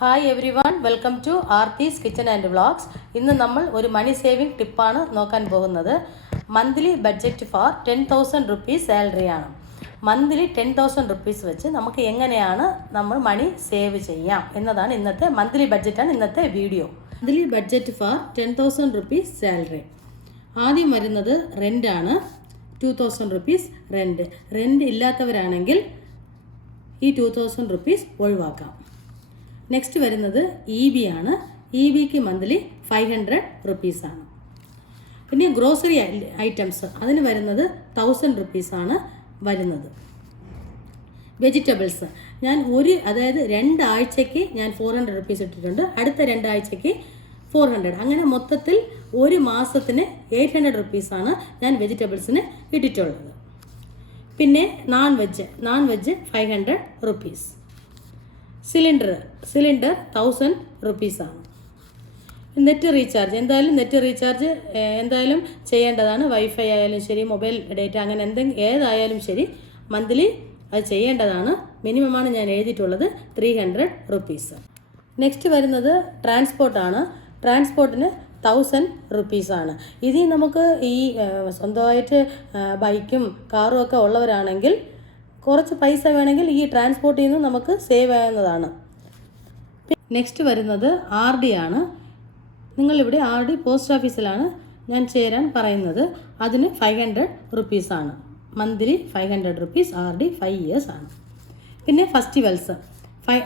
Hi everyone, welcome to Aarthi's Kitchen and Vlogs. ഇന്ന് നമ്മൾ ഒരു മണി സേവിംഗ് ടിപ്പാണ് നോക്കാൻ പോകുന്നത്. Monthly budget for 10,000 rupees salary ആണ്. മന്ത്ലി 10,000 rupees വെച്ച് നമുക്ക് എങ്ങനെയാണ് നമ്മൾ മണി സേവ് ചെയ്യാം എന്നതാണ് ഇന്നത്തെ മന്ത്ലി ബഡ്ജറ്റാണ് ഇന്നത്തെ video. Monthly budget for 10,000 rupees salary. ആദ്യം വരുന്നത് റെൻ്റ് ആണ്. 2,000 rupees റെൻ്റ്. റെൻ്റ് ഇല്ലാത്തവരാണെങ്കിൽ ഈ 2,000 rupees ഒഴിവാക്കാം. നെക്സ്റ്റ് വരുന്നത് EB ആണ്. EBക്ക് മന്ത്ലി 500 rupees ആണ്. പിന്നെ ഗ്രോസറി ഐറ്റംസ് അതിന് വരുന്നത് 1,000 rupees ആണ് വരുന്നത്. വെജിറ്റബിൾസ് ഞാൻ അതായത് 2 ആഴ്ചയ്ക്ക് ഞാൻ 400 rupees ഇട്ടിട്ടുണ്ട്. അടുത്ത 2 ആഴ്ചയ്ക്ക് 400. അങ്ങനെ മൊത്തത്തിൽ ഒരു മാസത്തിന് 800 rupees ആണ് ഞാൻ വെജിറ്റബിൾസിന് ഇട്ടിട്ടുള്ളത്. പിന്നെ non veg 500 rupees. Cylinder 1,000 rupees ആണ്. നെറ്റ് റീചാർജ് എന്തായാലും ചെയ്യേണ്ടതാണ്. വൈഫൈ ആയാലും ശരി, മൊബൈൽ ഡേറ്റ അങ്ങനെ ഏതായാലും ശരി മന്ത്ലി അത് ചെയ്യേണ്ടതാണ്. മിനിമമാണ് ഞാൻ എഴുതിയിട്ടുള്ളത് 300 rupees. നെക്സ്റ്റ് വരുന്നത് ട്രാൻസ്പോർട്ടാണ്. ട്രാൻസ്പോർട്ടിന് 1,000 rupees ആണ്. ഇതിൽ നമുക്ക് ഈ സ്വന്തമായിട്ട് ബൈക്കും കാറും ഒക്കെ ഉള്ളവരാണെങ്കിൽ കുറച്ച് പൈസ വേണമെങ്കിൽ ഈ ട്രാൻസ്പോർട്ടിൽ നിന്ന് നമുക്ക് സേവ് ആവുന്നതാണ്. നെക്സ്റ്റ് വരുന്നത് RD ആണ്. നിങ്ങളിവിടെ RD പോസ്റ്റ് ഓഫീസിലാണ് ഞാൻ ചേരാൻ പറയുന്നത്. അതിന് 500 rupees ആണ്. മന്ത്ലി 500 rupees RD 5 years ആണ്. പിന്നെ ഫെസ്റ്റിവൽസ്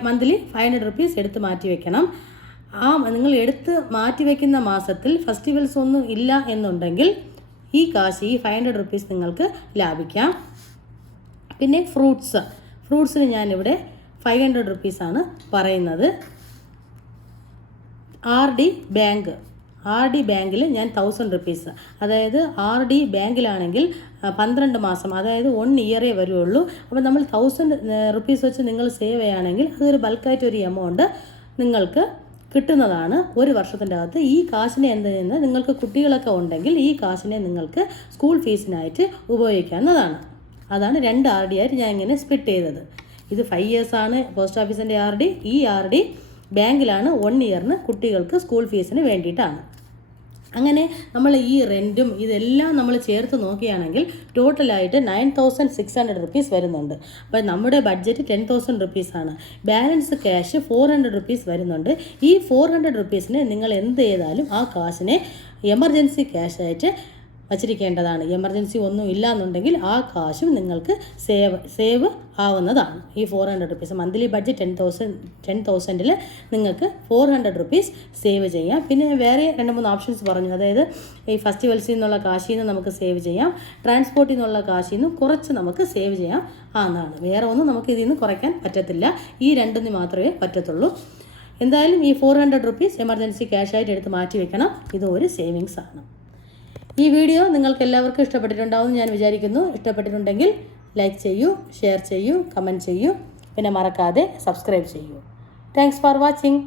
മന്ത്ലി 500 rupees എടുത്ത് മാറ്റി വെക്കണം. നിങ്ങൾ എടുത്ത് മാറ്റി വയ്ക്കുന്ന മാസത്തിൽ ഫെസ്റ്റിവൽസ് ഒന്നും ഇല്ല എന്നുണ്ടെങ്കിൽ ഈ 500 rupees നിങ്ങൾക്ക് ലാഭിക്കാം. പിന്നെ ഫ്രൂട്ട്സിന് ഞാനിവിടെ 500 rupees ആണ് പറയുന്നത്. RD ബാങ്കിൽ ഞാൻ 1,000 rupees. അതായത് RD ബാങ്കിലാണെങ്കിൽ 12 മാസം, അതായത് 1 year വരുള്ളൂ. അപ്പോൾ നമ്മൾ 1,000 rupees വെച്ച് നിങ്ങൾ സേവ് ചെയ്യുകയാണെങ്കിൽ അതൊരു ബൾക്കായിട്ടൊരു എമൗണ്ട് നിങ്ങൾക്ക് കിട്ടുന്നതാണ് ഒരു വർഷത്തിൻ്റെ അകത്ത്. ഈ കാശിനെ എന്തെന്ന് നിങ്ങൾക്ക് കുട്ടികളൊക്കെ ഉണ്ടെങ്കിൽ ഈ കാശിനെ നിങ്ങൾക്ക് സ്കൂൾ ഫീസിനായിട്ട് ഉപയോഗിക്കാവുന്നതാണ്. അതാണ് 2 RD ആയിട്ട് ഞാൻ ഇങ്ങനെ സ്പ്ലിറ്റ് ചെയ്തത്. ഇത് 5 years ആണ് പോസ്റ്റ് ഓഫീസിൻ്റെ RD. ഈ RD ബാങ്കിലാണ് 1 yearന് കുട്ടികൾക്ക് സ്കൂൾ ഫീസിന് വേണ്ടിയിട്ടാണ്. അങ്ങനെ നമ്മൾ ഈ റെൻറ്റും ഇതെല്ലാം നമ്മൾ ചേർത്ത് നോക്കുകയാണെങ്കിൽ ടോട്ടലായിട്ട് 9,600 rupees വരുന്നുണ്ട്. അപ്പോൾ നമ്മുടെ ബഡ്ജറ്റ് 10,000 rupees ആണ്. ബാലൻസ് ക്യാഷ് 400 rupees വരുന്നുണ്ട്. ഈ 400 rupeesനെ നിങ്ങൾ എന്ത് ചെയ്താലും ആ കാശിനെ എമർജൻസി ക്യാഷായിട്ട് വച്ചിരിക്കേണ്ടതാണ്. എമർജൻസി ഒന്നും ഇല്ലയെന്നുണ്ടെങ്കിൽ ആ കാശും നിങ്ങൾക്ക് സേവ് ആവുന്നതാണ്. ഈ 400 rupees മന്ത്ലി ബഡ്ജറ്റ് 10,000ൽ നിങ്ങൾക്ക് 400 rupees സേവ് ചെയ്യാം. പിന്നെ വേറെ 2-3 ഓപ്ഷൻസ് പറഞ്ഞു. അതായത് ഈ ഫെസ്റ്റിവൽസിൽ നിന്നുള്ള കാശിൽ നിന്ന് നമുക്ക് സേവ് ചെയ്യാം, ട്രാൻസ്പോർട്ടിൽ നിന്നുള്ള കാശിൽ നിന്ന് കുറച്ച് നമുക്ക് സേവ് ചെയ്യാം എന്നാണ്. വേറെ ഒന്നും നമുക്ക് ഇതിൽ നിന്ന് കുറയ്ക്കാൻ പറ്റത്തില്ല. ഈ 2 മാത്രമേ പറ്റത്തുള്ളൂ. എന്തായാലും ഈ 400 rupees എമർജൻസി ക്യാഷായിട്ട് എടുത്ത് മാറ്റി വെക്കണം. ഇത് ഒരു സേവിങ്സ് ആണ്. ഈ വീഡിയോ നിങ്ങൾക്ക് എല്ലാവർക്കും ഇഷ്ടപ്പെട്ടിട്ടുണ്ടാവുമെന്ന് ഞാൻ വിചാരിക്കുന്നു. ഇഷ്ടപ്പെട്ടിട്ടുണ്ടെങ്കിൽ ലൈക്ക് ചെയ്യൂ, ഷെയർ ചെയ്യൂ, കമൻറ്റ് ചെയ്യൂ. പിന്നെ മറക്കാതെ സബ്സ്ക്രൈബ് ചെയ്യൂ. Thanks for watching.